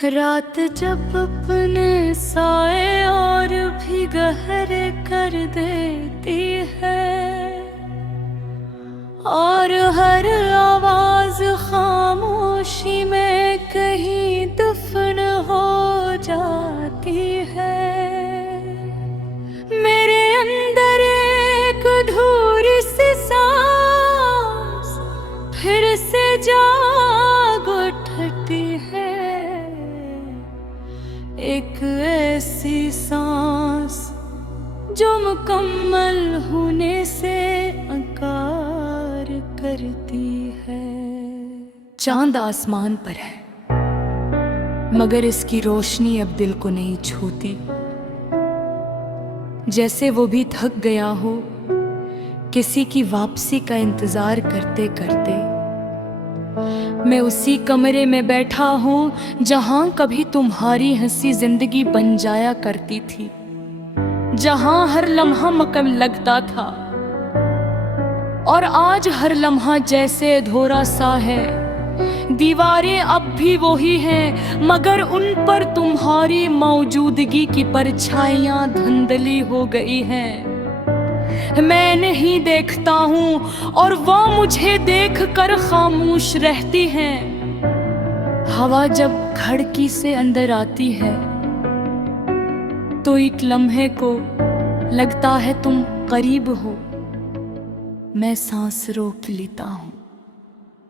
रात जब अपने साए और भी गहरे कर देती है और हर आवाज खामोशी में कहीं दफन हो जाती है। मेरे अंदर एक अधूरी सी सांस फिर से जाग उठती है, एक ऐसी सांस जो मुकम्मल होने से इनकार करती है। चांद आसमान पर है मगर इसकी रोशनी अब दिल को नहीं छूती, जैसे वो भी थक गया हो किसी की वापसी का इंतजार करते करते। मैं उसी कमरे में बैठा हूँ जहां कभी तुम्हारी हंसी जिंदगी बन जाया करती थी, जहां हर लम्हा मकम लगता था और आज हर लम्हा जैसे अधूरा सा है। दीवारें अब भी वही हैं मगर उन पर तुम्हारी मौजूदगी की परछाइयां धुंधली हो गई हैं। मैं नहीं देखता हूँ और वो मुझे देखकर खामोश रहती हैं। हवा जब खिड़की से अंदर आती है तो एक लम्हे को लगता है तुम करीब हो। मैं सांस रोक लेता हूँ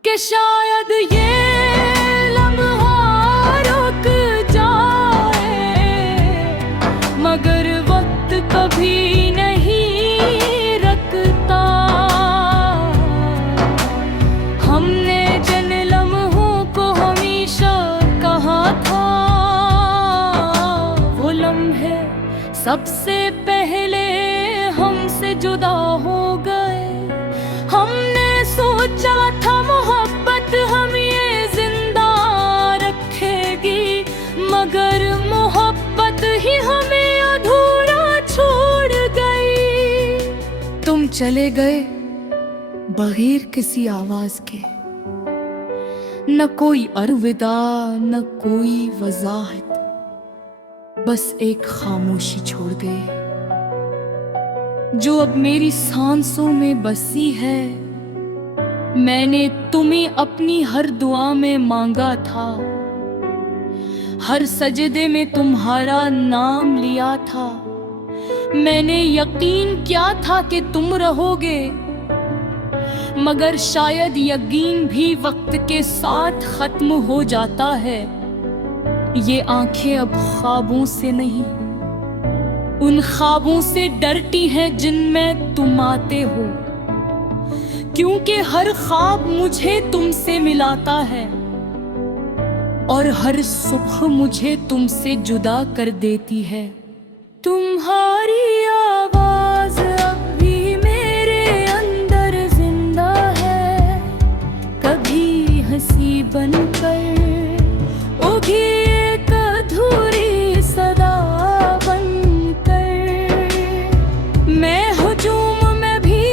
कि शायद ये लम्हा रुक जाए, मगर वक्त कभी नहीं रखता। हमने जिन लम्हों को हमेशा कहा था वो लम्हे सबसे पहले हमसे जुदा हो गए। हमने सोचा था मोहब्बत हम ये जिंदा रखेगी, मगर मोहब्बत ही हमें अधूरा छोड़ गई। तुम चले गए बगैर किसी आवाज के, न कोई अलविदा न कोई वजाहत, बस एक खामोशी छोड़ गए जो अब मेरी सांसों में बसी है। मैंने तुम्हें अपनी हर दुआ में मांगा था, हर सजदे में तुम्हारा नाम लिया था। मैंने यकीन किया था कि तुम रहोगे, मगर शायद यकीन भी वक्त के साथ खत्म हो जाता है। ये आंखें अब ख्वाबों से नहीं, उन ख्वाबों से डरती हैं जिनमें तुम आते हो, क्योंकि हर ख्वाब मुझे तुमसे मिलाता है और हर सुबह मुझे तुमसे जुदा कर देती है। तुम्हारी आवाज अब भी मेरे अंदर जिंदा है, कभी हंसी बनकर उगी एक अधूरी सदा बनकर। मैं हुजूम में भी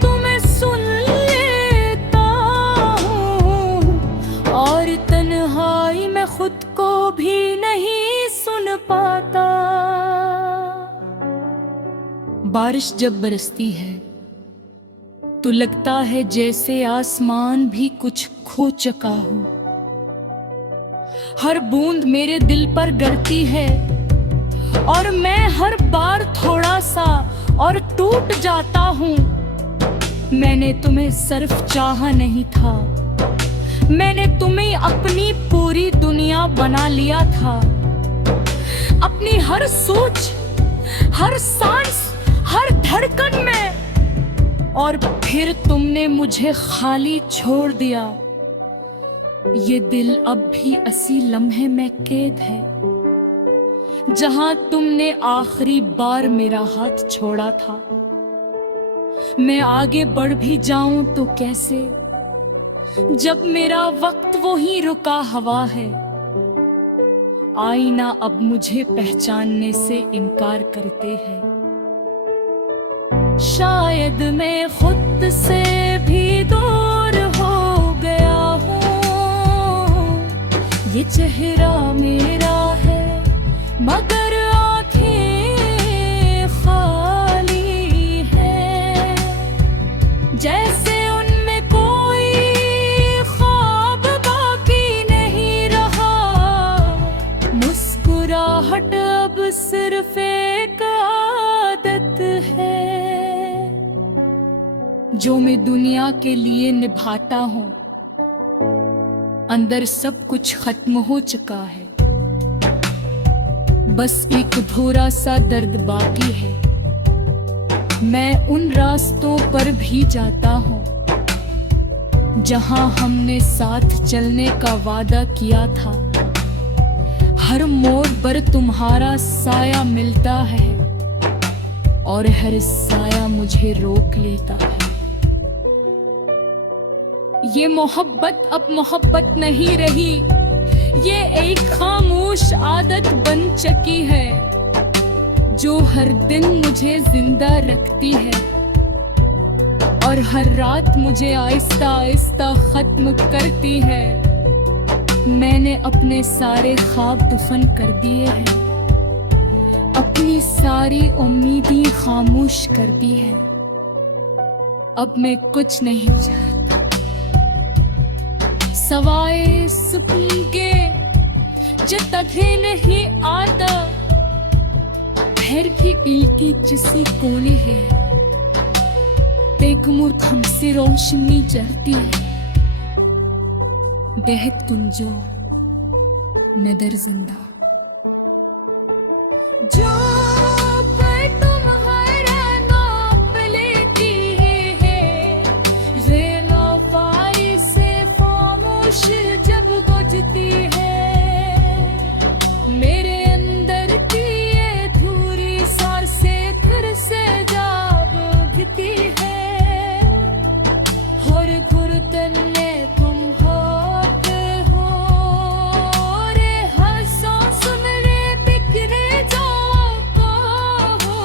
तुम्हें सुन लेता हूँ और तन्हाई में खुद को भी नहीं सुन पाता। बारिश जब बरसती है तो लगता है जैसे आसमान भी कुछ खो चुका हो। हर बूंद मेरे दिल पर गिरती है और मैं हर बार थोड़ा सा और टूट जाता हूँ। मैंने तुम्हें सिर्फ चाहा नहीं था, मैंने तुम्हें अपनी पूरी दुनिया बना लिया था। अपनी हर सोच, हर सांस, हर धड़कन में, और फिर तुमने मुझे खाली छोड़ दिया। ये दिल अब भी इसी लम्हे में कैद है जहां तुमने आखिरी बार मेरा हाथ छोड़ा था। मैं आगे बढ़ भी जाऊं तो कैसे, जब मेरा वक्त वो ही रुका हवा है। आईना अब मुझे पहचानने से इनकार करते हैं। शायद मैं खुद से भी दूर हो गया हूँ, ये चेहरा मेरा है मगर आंखें खाली है, जैसे उनमें कोई ख्वाब बाकी नहीं रहा। मुस्कुराहट अब सिर्फ एक आदत है जो मैं दुनिया के लिए निभाता हूँ। अंदर सब कुछ खत्म हो चुका है, बस एक भूरा सा दर्द बाकी है। मैं उन रास्तों पर भी जाता हूँ जहाँ हमने साथ चलने का वादा किया था। हर मोड़ पर तुम्हारा साया मिलता है और हर साया मुझे रोक लेता है। ये मोहब्बत अब मोहब्बत नहीं रही, ये एक खामोश आदत बन चुकी है जो हर दिन मुझे जिंदा रखती है और हर रात मुझे आहिस्ता आहिस्ता खत्म करती है। मैंने अपने सारे ख्वाब दफन कर दिए हैं, अपनी सारी उम्मीदें खामोश कर दी हैं। अब मैं कुछ नहीं चाहता सवाए सुकून के जो तथे नहीं आता। फिर भी दिल की जिसे कोने है बेगमुर हमसे रोशनी जलती है। बेहद तुम जो नदर जिंदा जो पर तुम्हारा नाप लेती है, ज़ेलो फारी से खामोश जब बजती है। मेरे अंदर की ये धूरी सांसें फिर से जाग उठती है। और घुरतन में तुम होते हो रे, हर सांस मेरे बिखरे जाता हो।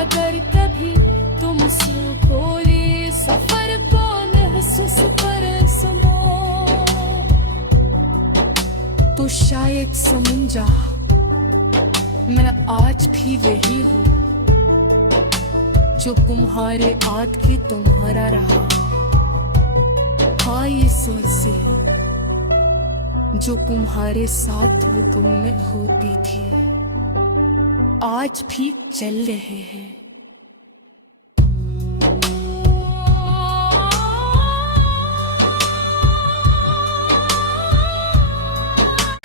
अगर कभी तुमसे कोई सफर को महसूस कर सुनो तो शायद समझ जा मैं आज भी वही हूँ जो तुम्हारे आद के तुम्हारा रहा। हाँ ये सोच से जो तुम्हारे साथ वो तुम में होती थी आज भी चल रहे हैं।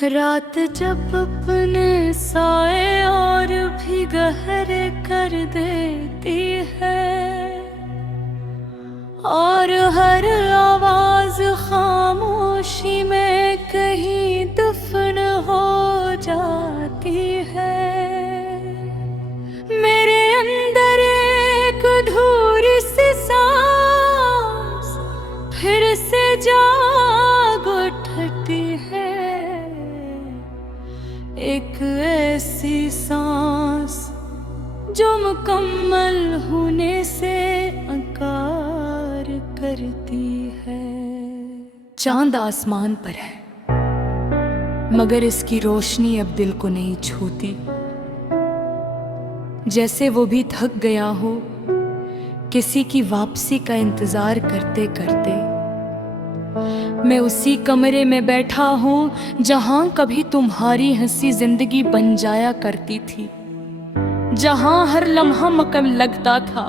रात जब अपने साए और भी गहरे कर देती है और हर आवाज खामोशी में कहीं दफन हो जाती है। मेरे अंदर एक अधूरी सी सांस फिर से जाग उठती है। एक ऐसी सांस जो मुकम्मल होने से इनकार करती है। चांद आसमान पर है मगर इसकी रोशनी अब दिल को नहीं छूती, जैसे वो भी थक गया हो किसी की वापसी का इंतजार करते करते। मैं उसी कमरे में बैठा हूँ जहाँ कभी तुम्हारी हंसी जिंदगी बन जाया करती थी, जहाँ हर लम्हा मकम लगता था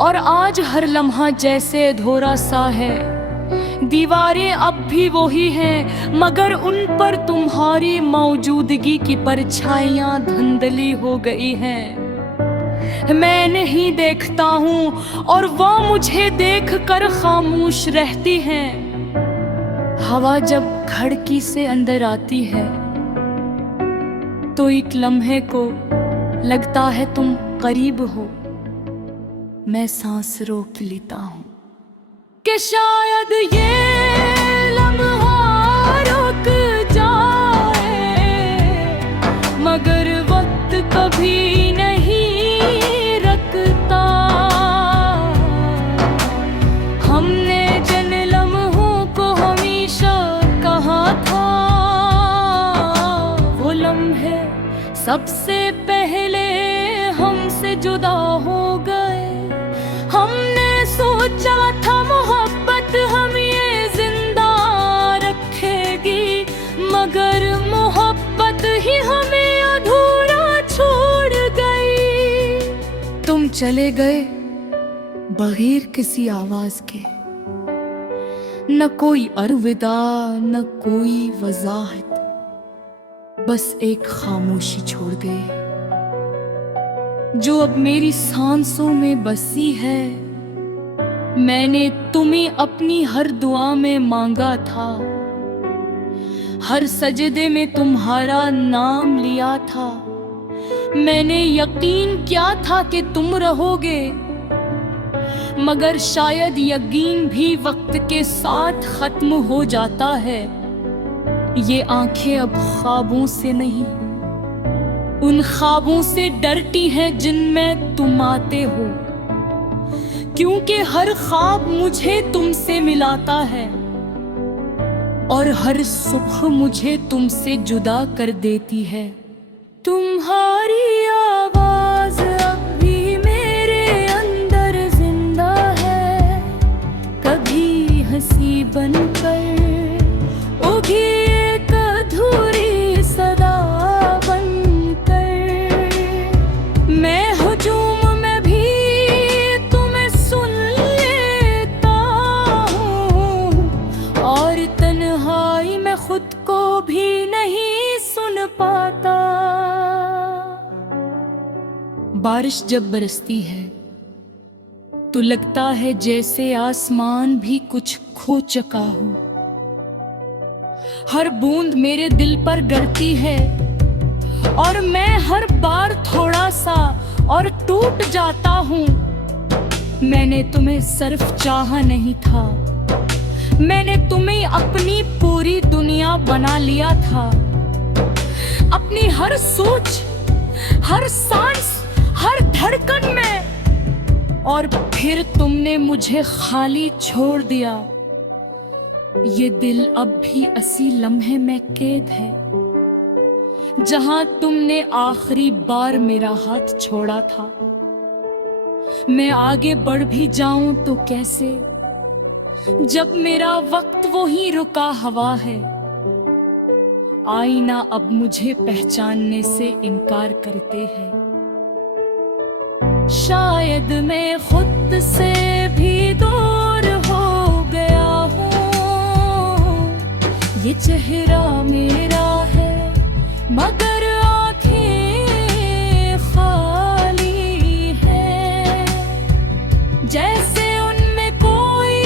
और आज हर लम्हा जैसे अधूरा सा है। दीवारें अब भी वही हैं मगर उन पर तुम्हारी मौजूदगी की परछाइयाँ धुंधली हो गई हैं। मैं नहीं देखता हूँ और वो मुझे देखकर खामोश रहती हैं। हवा जब खिड़की से अंदर आती है तो एक लम्हे को लगता है तुम करीब हो। मैं सांस रोक लेता हूँ कि शायद ये लम्हा रुक जाए, मगर वक्त कभी नहीं रखता। हमने जिन लम्हों को हमेशा सबसे पहले हमसे जुदा हो गए। हमने सोचा था मोहब्बत हम ये जिंदा रखेगी, मगर मोहब्बत ही हमें अधूरा छोड़ गई। तुम चले गए बगैर किसी आवाज के, न कोई अलविदा न कोई वजाहत, बस एक खामोशी छोड़ गए जो अब मेरी सांसों में बसी है। मैंने तुम्हें अपनी हर दुआ में मांगा था, हर सजदे में तुम्हारा नाम लिया था। मैंने यकीन किया था कि तुम रहोगे, मगर शायद यकीन भी वक्त के साथ खत्म हो जाता है। ये आंखें अब ख्वाबों से नहीं, उन ख्वाबों से डरती हैं जिनमें तुम आते हो, क्योंकि हर ख्वाब मुझे तुमसे मिलाता है और हर सुबह मुझे तुमसे जुदा कर देती है। तुम्हारी आवाज अब भी मेरे अंदर जिंदा है, कभी हंसी बनकर उगी एक अधूरी सदा बनकर। मैं हुजूम में भी तुम्हें सुन लेता हूँ और तन्हाई में खुद को भी नहीं सुन पाता। बारिश जब बरसती है तो लगता है जैसे आसमान भी कुछ खो चुका हो। हर बूंद मेरे दिल पर गिरती है और मैं हर बार थोड़ा सा और टूट जाता हूँ। मैंने तुम्हें सिर्फ चाहा नहीं था, मैंने तुम्हें अपनी पूरी दुनिया बना लिया था। अपनी हर सोच, हर सांस, हर धड़कन में, और फिर तुमने मुझे खाली छोड़ दिया। ये दिल अब भी असी लम्हे में कैद है, जहां तुमने आखिरी बार मेरा हाथ छोड़ा था। मैं आगे बढ़ भी जाऊं तो कैसे, जब मेरा वक्त वो ही रुका हवा है। आईना अब मुझे पहचानने से इनकार करते हैं। शायद मैं खुद से भी दूर हो गया हूँ। ये चेहरा मेरा है मगर आँखें खाली है, जैसे उनमें कोई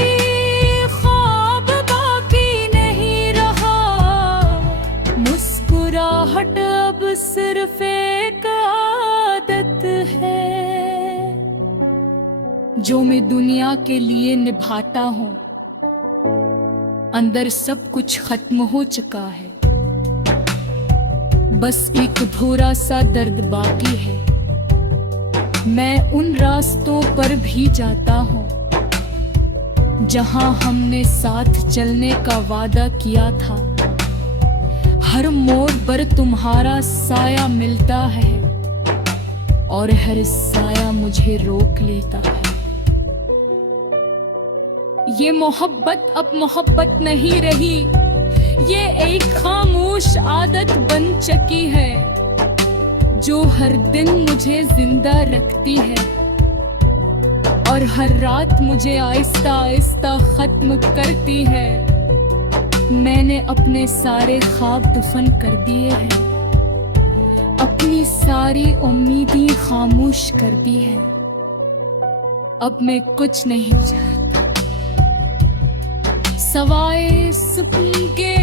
ख्वाब बाकी नहीं रहा। मुस्कुराहट अब सिर्फ एक आदत है जो मैं दुनिया के लिए निभाता हूँ। अंदर सब कुछ खत्म हो चुका है, बस एक भूरा सा दर्द बाकी है। मैं उन रास्तों पर भी जाता हूँ जहां हमने साथ चलने का वादा किया था। हर मोड़ पर तुम्हारा साया मिलता है और हर साया मुझे रोक लेता है। ये मोहब्बत अब मोहब्बत नहीं रही, ये एक खामोश आदत बन चुकी है जो हर दिन मुझे जिंदा रखती है और हर रात मुझे आहिस्ता आहिस्ता खत्म करती है। मैंने अपने सारे ख्वाब दफन कर दिए हैं, अपनी सारी उम्मीदें खामोश कर दी हैं। अब मैं कुछ नहीं चाहता सवाए सुकून के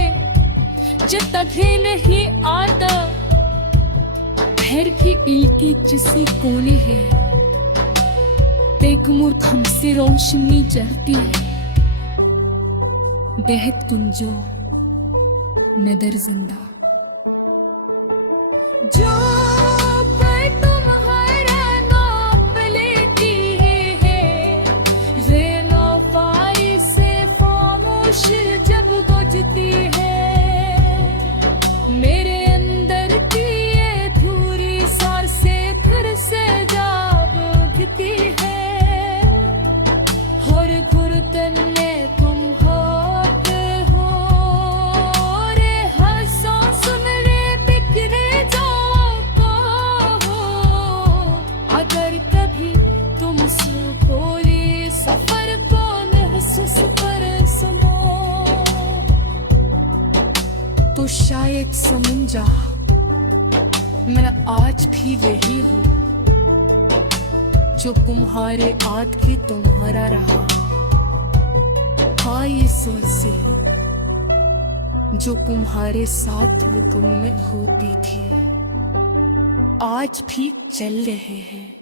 जो तभी नहीं आता। फिर भी दिल की जिसे कोने है बेगुमुर हमसे रोशनी जलती है। बेहद तुम जो नदर जिंदा जो पर तुम हर नाप लेती है। ज़ेलोफ़ाई से खामोश जब बजती है, मेरे अंदर की ये धूल तो शायद समझा मैं आज भी वही हूँ जो तुम्हारे आद के तुम्हारा रहा। हाँ ये सोचे जो तुम्हारे साथ वो तुम में होती थी आज भी चल रहे हैं।